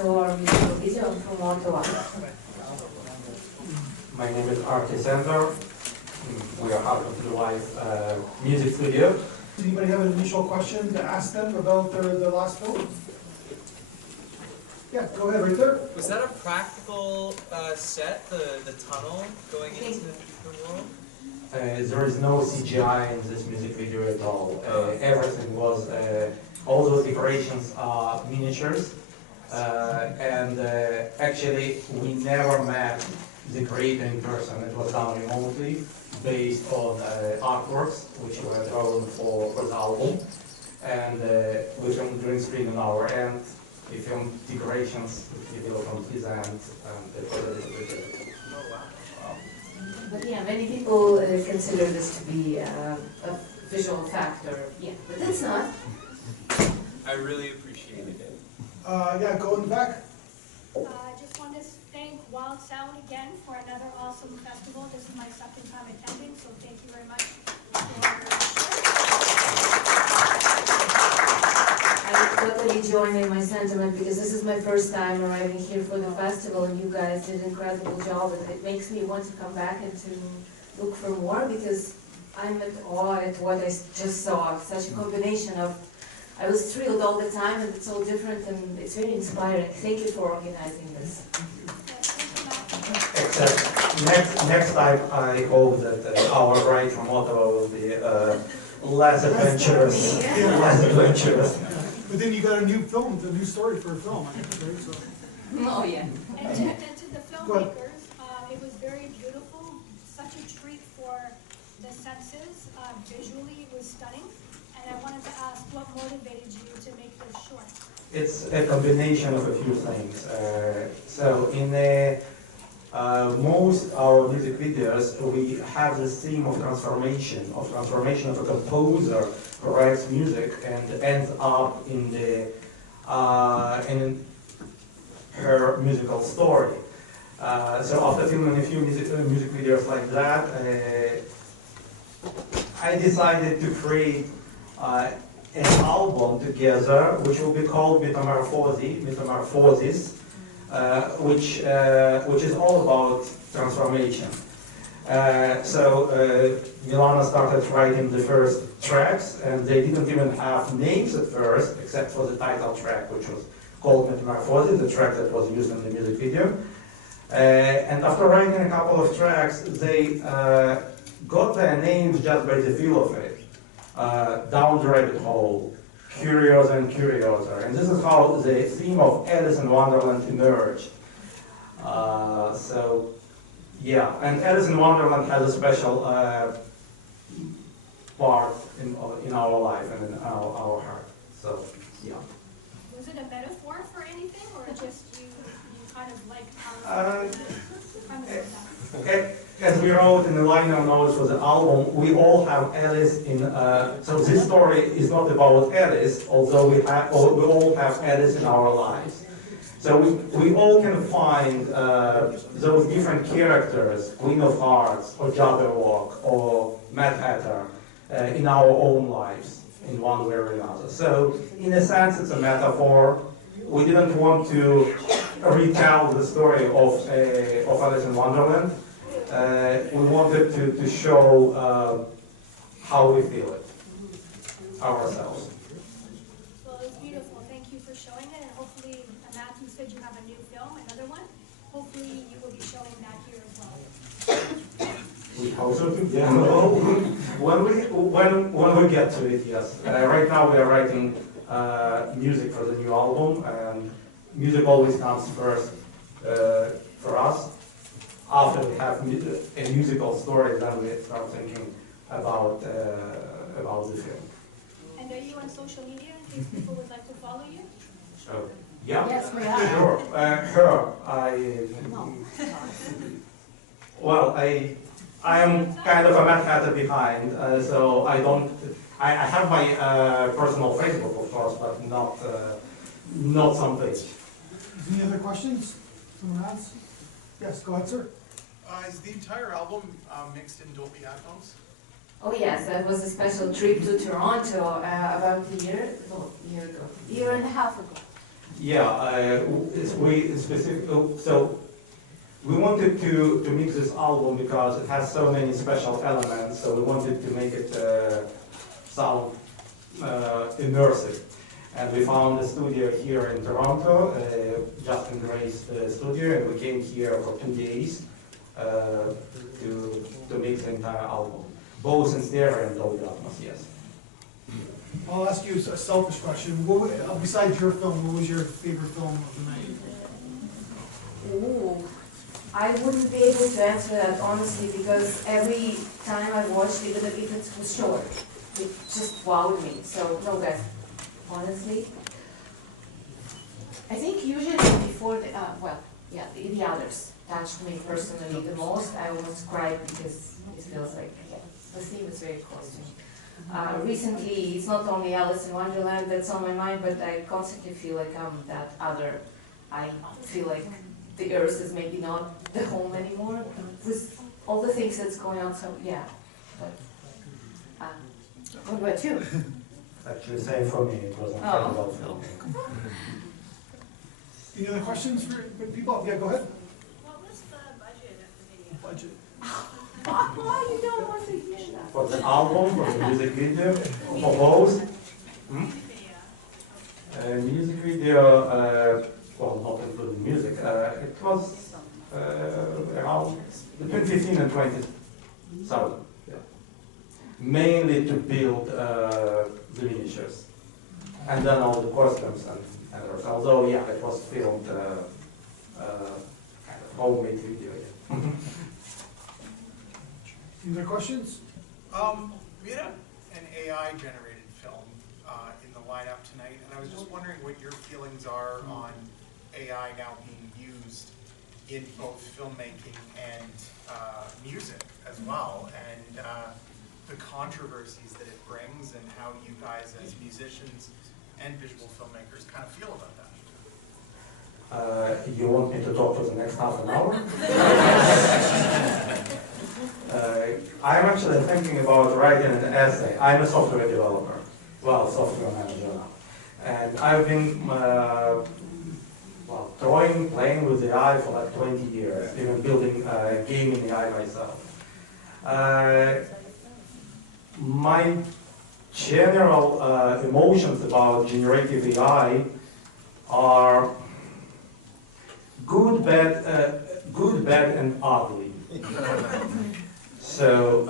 saw our musical video. I'm from Ottawa. My name is Arty, Sandler. We are out of the live music studio. Does anybody have an initial question to ask them about their last film? Yeah, go ahead, right there. Was that a practical set, the tunnel going into the world? There is no CGI in this music video at all. Everything was, all those decorations are miniatures. Actually, we never met the creator in person. It was done remotely, based on artworks, which were drawn for the album. And we filmed green screen on our end. We filmed decorations, which we built on his end, and it was a little bit difficult. Oh, wow. But yeah, many people consider this to be a visual factor. Yeah, but it's not. I really appreciated it. Yeah, go in the back. I just want to thank Wild Sound again for another awesome festival. This is my second time attending, so thank you very much I totally join in my sentiment because this is my first time arriving here for the festival, and you guys did an incredible job, and it makes me want to come back and to look for more because I'm at awe at what I just saw. Such a combination of, I was thrilled all the time, and it's all different, and it's very inspiring. Thank you for organizing this. Except next time, I hope that our ride from Ottawa will be less adventurous. Less adventurous. But then you got a new film, a new story for a film, I guess, right? So. Oh yeah. And to the filmmakers, it was very beautiful, such a treat for the senses. Visually, it was stunning. And I wanted to ask, what motivated you to make this short? It's a combination of a few things. So in most our music videos, we have this theme of transformation of a composer who writes music and ends up in her musical story. So after filming a few music videos like that, I decided to create an album together, which will be called Metamorphosis, which is all about transformation. Milana started writing the first tracks, and they didn't even have names at first, except for the title track, which was called Metamorphosis, the track that was used in the music video. And after writing a couple of tracks, they got their names just by the feel of it. Down the rabbit hole, Curious and Curioser. And this is how the theme of Alice in Wonderland emerged. Yeah, and Alice in Wonderland has a special part in our life and in our heart. So, yeah. Was it a metaphor for anything, or just you kind of liked how As we wrote in the liner notes for the album, we all have Alice in. So this story is not about Alice, although we all have Alice in our lives. So we all can find those different characters, Queen of Hearts, or Jabberwock, or Mad Hatter, in our own lives, in one way or another. So in a sense, it's a metaphor. We didn't want to retell the story of Alice in Wonderland. We wanted to show how we feel it ourselves. Well, it was beautiful. Thank you for showing it, and hopefully, Matt, you said you have a new film, another one. Hopefully, you will be showing that here as well. We hope so too. Yeah. When we get to it, yes. Right now, we are writing music for the new album, and music always comes first for us. After we have a musical story, then we start thinking about the film. And are you on social media in case people would like to follow you? So, yeah, Yes, we are. sure. I am kind of a Mad Hatter behind, so I don't. I have my personal Facebook, of course, but not some page. Any other questions? Someone has? Yes, go ahead, sir. Is the entire album mixed in Dolby Atmos? Oh yes, that was a special trip to Toronto about a year and a half ago. Yeah, so we wanted to mix this album because it has so many special elements, so we wanted to make it sound immersive. And we found a studio here in Toronto, Justin Gray's studio, and we came here for 2 days to mix the entire album, both in stereo and Dolby Atmos, yes. I'll ask you a selfish question. Besides your film, what was your favorite film of the night? Ooh, I wouldn't be able to answer that honestly because every time I watched, even if it was short, it just wowed me. So no guess, honestly. I think usually before the the others touched me personally the most. I almost cried because it feels like the theme is very close to me. Recently, it's not only Alice in Wonderland that's on my mind, but I constantly feel like I'm that other. I feel like the earth is maybe not the home anymore with all the things that's going on. So yeah, but what about you? Actually, same for me, it was an incredible film. Any other questions for people? Yeah, go ahead. What was the budget of the video? Budget. Oh, you don't want to hear that. For the album, for the music video, for both. Music video, well, not including music, it was around between 15 and 20,000. Yeah. Mainly to build the miniatures. And then all the costumes and others. Although, yeah, it was filmed kind of homemade video. Yeah. Any other questions? We had an AI-generated film in the lineup tonight, and I was just wondering what your feelings are on AI now being used in both filmmaking and music as well, and the controversies that it brings, and how you guys as musicians and visual filmmakers kind of feel about that. You want me to talk for the next half an hour? I'm actually thinking about writing an essay. I'm a software developer, well, software manager now. And I've been playing with AI for like 20 years, even building gaming AI myself. My general emotions about generative AI are good, bad, and ugly. So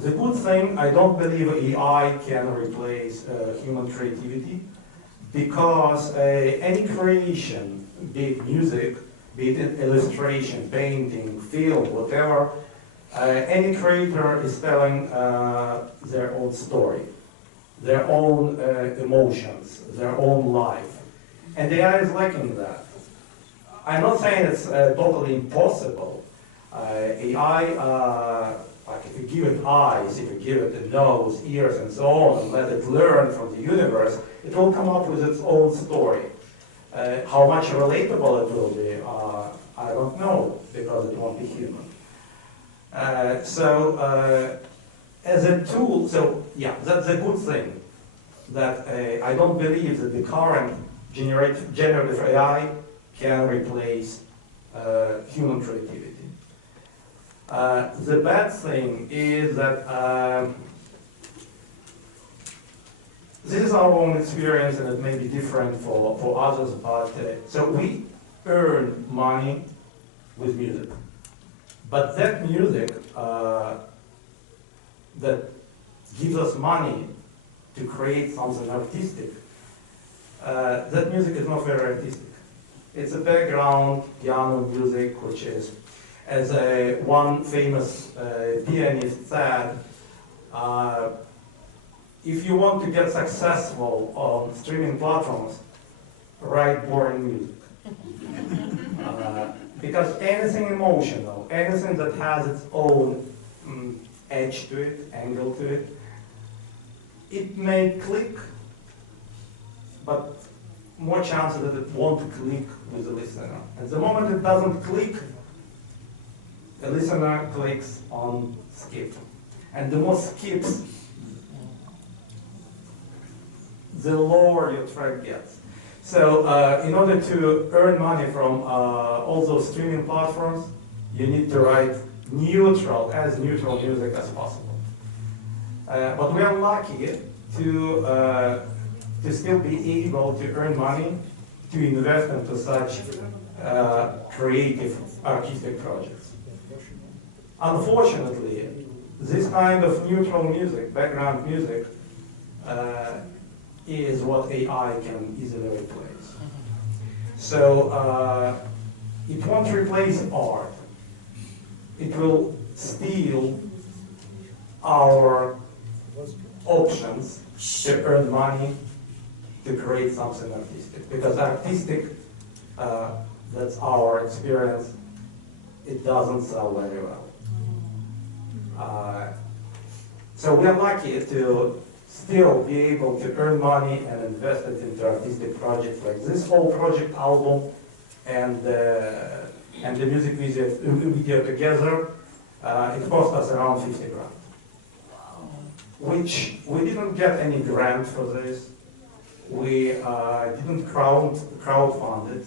the good thing, I don't believe AI can replace human creativity, because any creation, be it music, be it illustration, painting, film, whatever, any creator is telling their own story, their own emotions, their own life. And AI is lacking that. I'm not saying it's totally impossible. AI, like if you give it eyes, if you give it a nose, ears, and so on, and let it learn from the universe, it will come up with its own story. How much relatable it will be, I don't know, because it won't be human. As a tool, so yeah, that's a good thing. That I don't believe that the current generative AI can replace human creativity. The bad thing is that this is our own experience, and it may be different for others, but so we earn money with music. But that music that gives us money to create something artistic, that music is not very artistic. It's a background piano music, which is, as one famous pianist said, if you want to get successful on streaming platforms, write boring music. Because anything emotional, anything that has its own edge to it, angle to it, it may click, but more chances that it won't click with the listener. At the moment it doesn't click, the listener clicks on skip. And the more skips, the lower your track gets. So in order to earn money from all those streaming platforms, you need to write as neutral music as possible. But we are lucky to still be able to earn money to invest into such creative artistic projects. Unfortunately, this kind of neutral music, background music, is what AI can easily replace. So it won't replace art. It will steal our options to earn money to create something artistic. Because artistic, that's our experience, it doesn't sell very well. So we are lucky to still be able to earn money and invest it into artistic projects like this whole project album and the music video together. It cost us around 50 grand. Which we didn't get any grant for this. We didn't crowdfund it.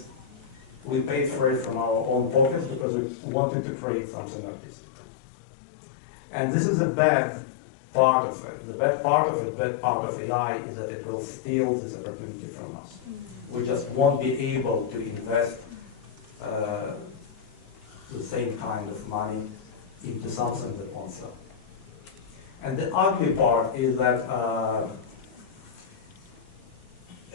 We paid for it from our own pockets because we wanted to create something artistic. And this is a bad part of it. The bad part of AI is that it will steal this opportunity from us. We just won't be able to invest the same kind of money into something that won't sell. And the ugly part is that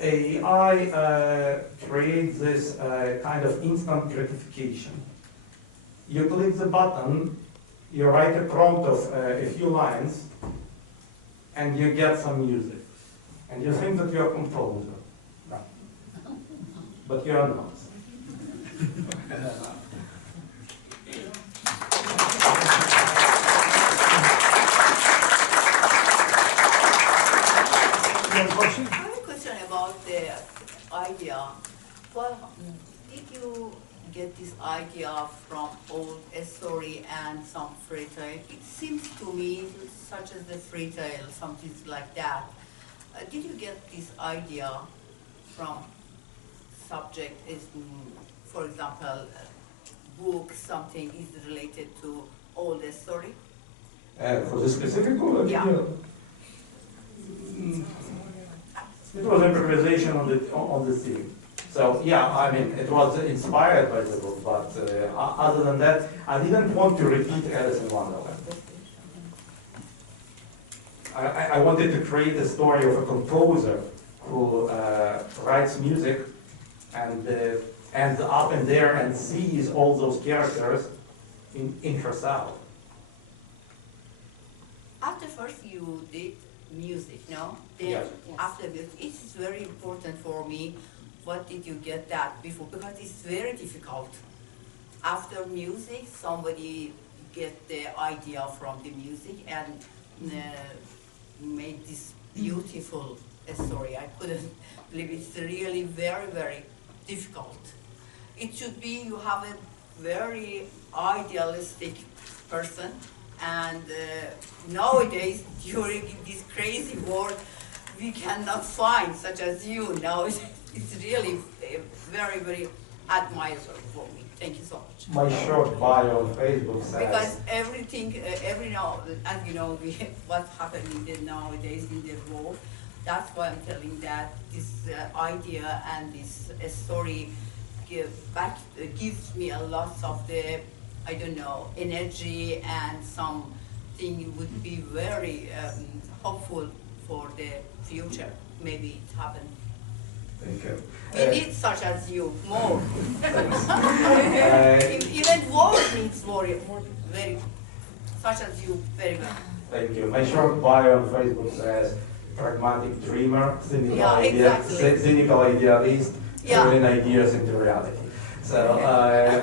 AI creates this kind of instant gratification. You click the button, you write a prompt of a few lines, and you get some music. And you think that you're a composer. No. But you're not. You have a question? I have a question about the idea. Well, did you get this idea from old story and some free tale? It seems to me, such as the free tale, something like that. Did you get this idea from subject is, for example, book, something is related to old story? For the specific book? Yeah. It was improvisation on the theme. So yeah, I mean, it was inspired by the book, but other than that, I didn't want to repeat Alice in Wonderland. I wanted to create a story of a composer who writes music and ends up in there and sees all those characters in herself. After first you did music, no? Then Yes. after music, it's very important for me. What did you get that before? Because it's very difficult. After music, somebody get the idea from the music and made this beautiful story. I couldn't believe it. It's really very, very difficult. It should be you have a very idealistic person, and nowadays during this crazy world we cannot find such as you. Now it's really very, very admirable for me. Thank you so much. My short bio on Facebook Because says, everything, every now, as you know, what's happening nowadays in the world, that's why I'm telling that this idea and this story gives me a lot of the, I don't know, energy and something would be very hopeful for the future. Maybe it happen. thank you. We need such as you more. Uh, Even world needs more, very, such as you very much. Thank you. My short bio on Facebook says, pragmatic dreamer, cynical, Yeah, exactly. cynical idealist, Yeah. turning ideas into reality. So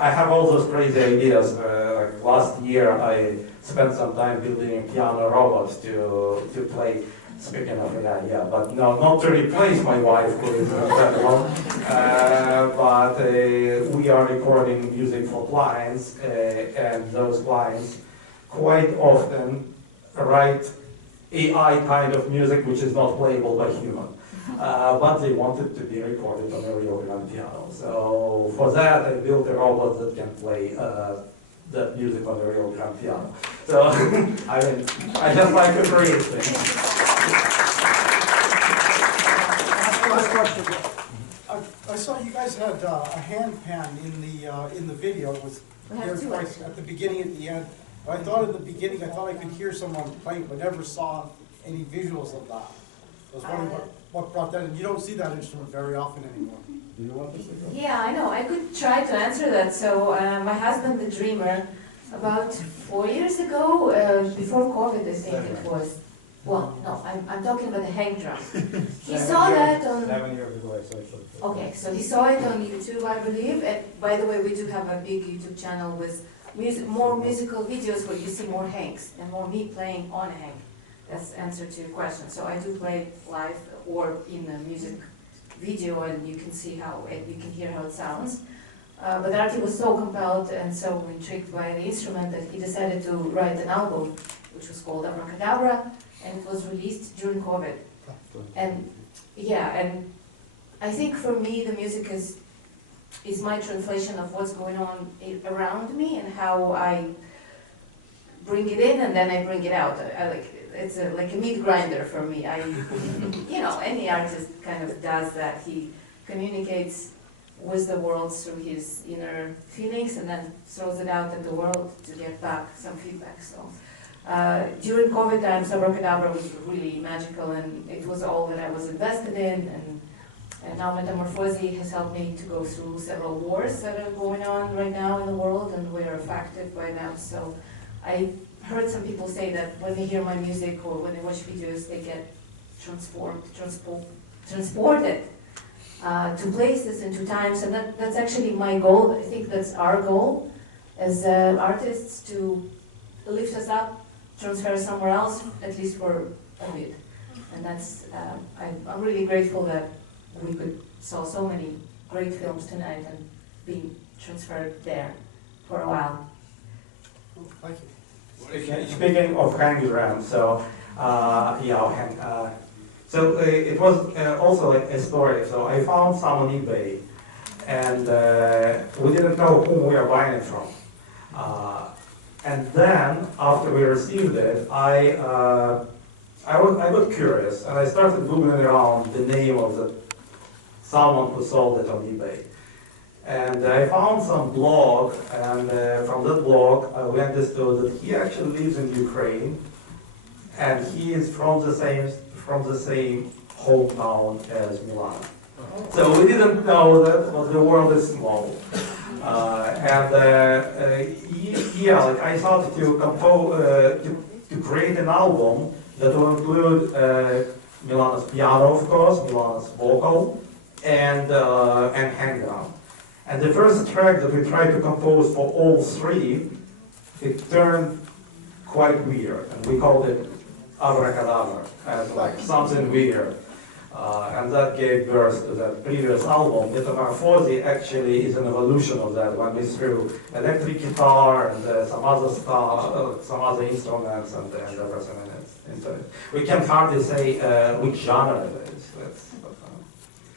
I have all those crazy ideas. Like last year, I spent some time building piano robots to play. Speaking of AI, yeah, but no, not to replace my wife, who is not alone. But we are recording music for clients, and those clients quite often write AI kind of music which is not playable by human. but they wanted to be recorded on a real grand piano. So for that, I built a robot that can play that music on a real grand piano. So I just like to create things. Last question. I saw you guys had a hand pan in the video with We have two, like, actually. at the beginning, at the end. I thought at the beginning, I thought I could hear someone playing, but never saw any visuals of that. I was wondering what brought that in. You don't see that instrument very often anymore. Do you want this? Yeah, I know. I could try to answer that. So my husband, the dreamer, about 4 years ago, before COVID, I think it was. Well, no, I'm talking about the hang drum. He saw that on. 7 years ago, I saw it. Okay, so he saw it on YouTube, I believe. And by the way, we do have a big YouTube channel with more musical videos where you see more hangs and more me playing on a hang. That's the answer to your question. So I do play live or in the music video, and you can see how you can hear how it sounds. But Arty was so compelled and so intrigued by the instrument that he decided to write an album, which was called Abracadabra, and it was released during COVID. And yeah, and I think for me the music is my translation of what's going on around me and how I bring it in and then I bring it out. It's like a meat grinder for me. Any artist kind of does that. He communicates with the world through his inner feelings and then throws it out at the world to get back some feedback. So during COVID times, Abracadabra was really magical, and it was all that I was invested in. And now METAMORFOSI has helped me to go through several wars that are going on right now in the world, and we are affected by them. So I heard some people say that when they hear my music or when they watch videos, they get transported to places and to times, and that's actually my goal. I think that's our goal as artists, to lift us up, transfer somewhere else, at least for a bit. And that's, I'm really grateful that we saw so many great films tonight and being transferred there for a while. Thank you. Speaking of hang drum, so so it was also like a story. So I found some on eBay, and we didn't know whom we are buying it from. And then after we received it, I got curious and I started googling around the name of someone who sold it on eBay. And I found some blog, and from that blog we understood that he actually lives in Ukraine, and he is from the same hometown as Milana. So we didn't know that, but the world is small. I thought to create an album that will include Milana's piano, of course, Milana's vocal, and hang drum. And the first track that we tried to compose for all three, it turned quite weird, and we called it Abracadabra, as like something weird. And that gave birth to that previous album. METAMORFOSI actually is an evolution of that, when we threw electric guitar and some other stuff, some other instruments and everything into it. We can hardly say which genre it is.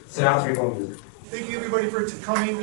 Theatrical music. Thank you, everybody, for coming.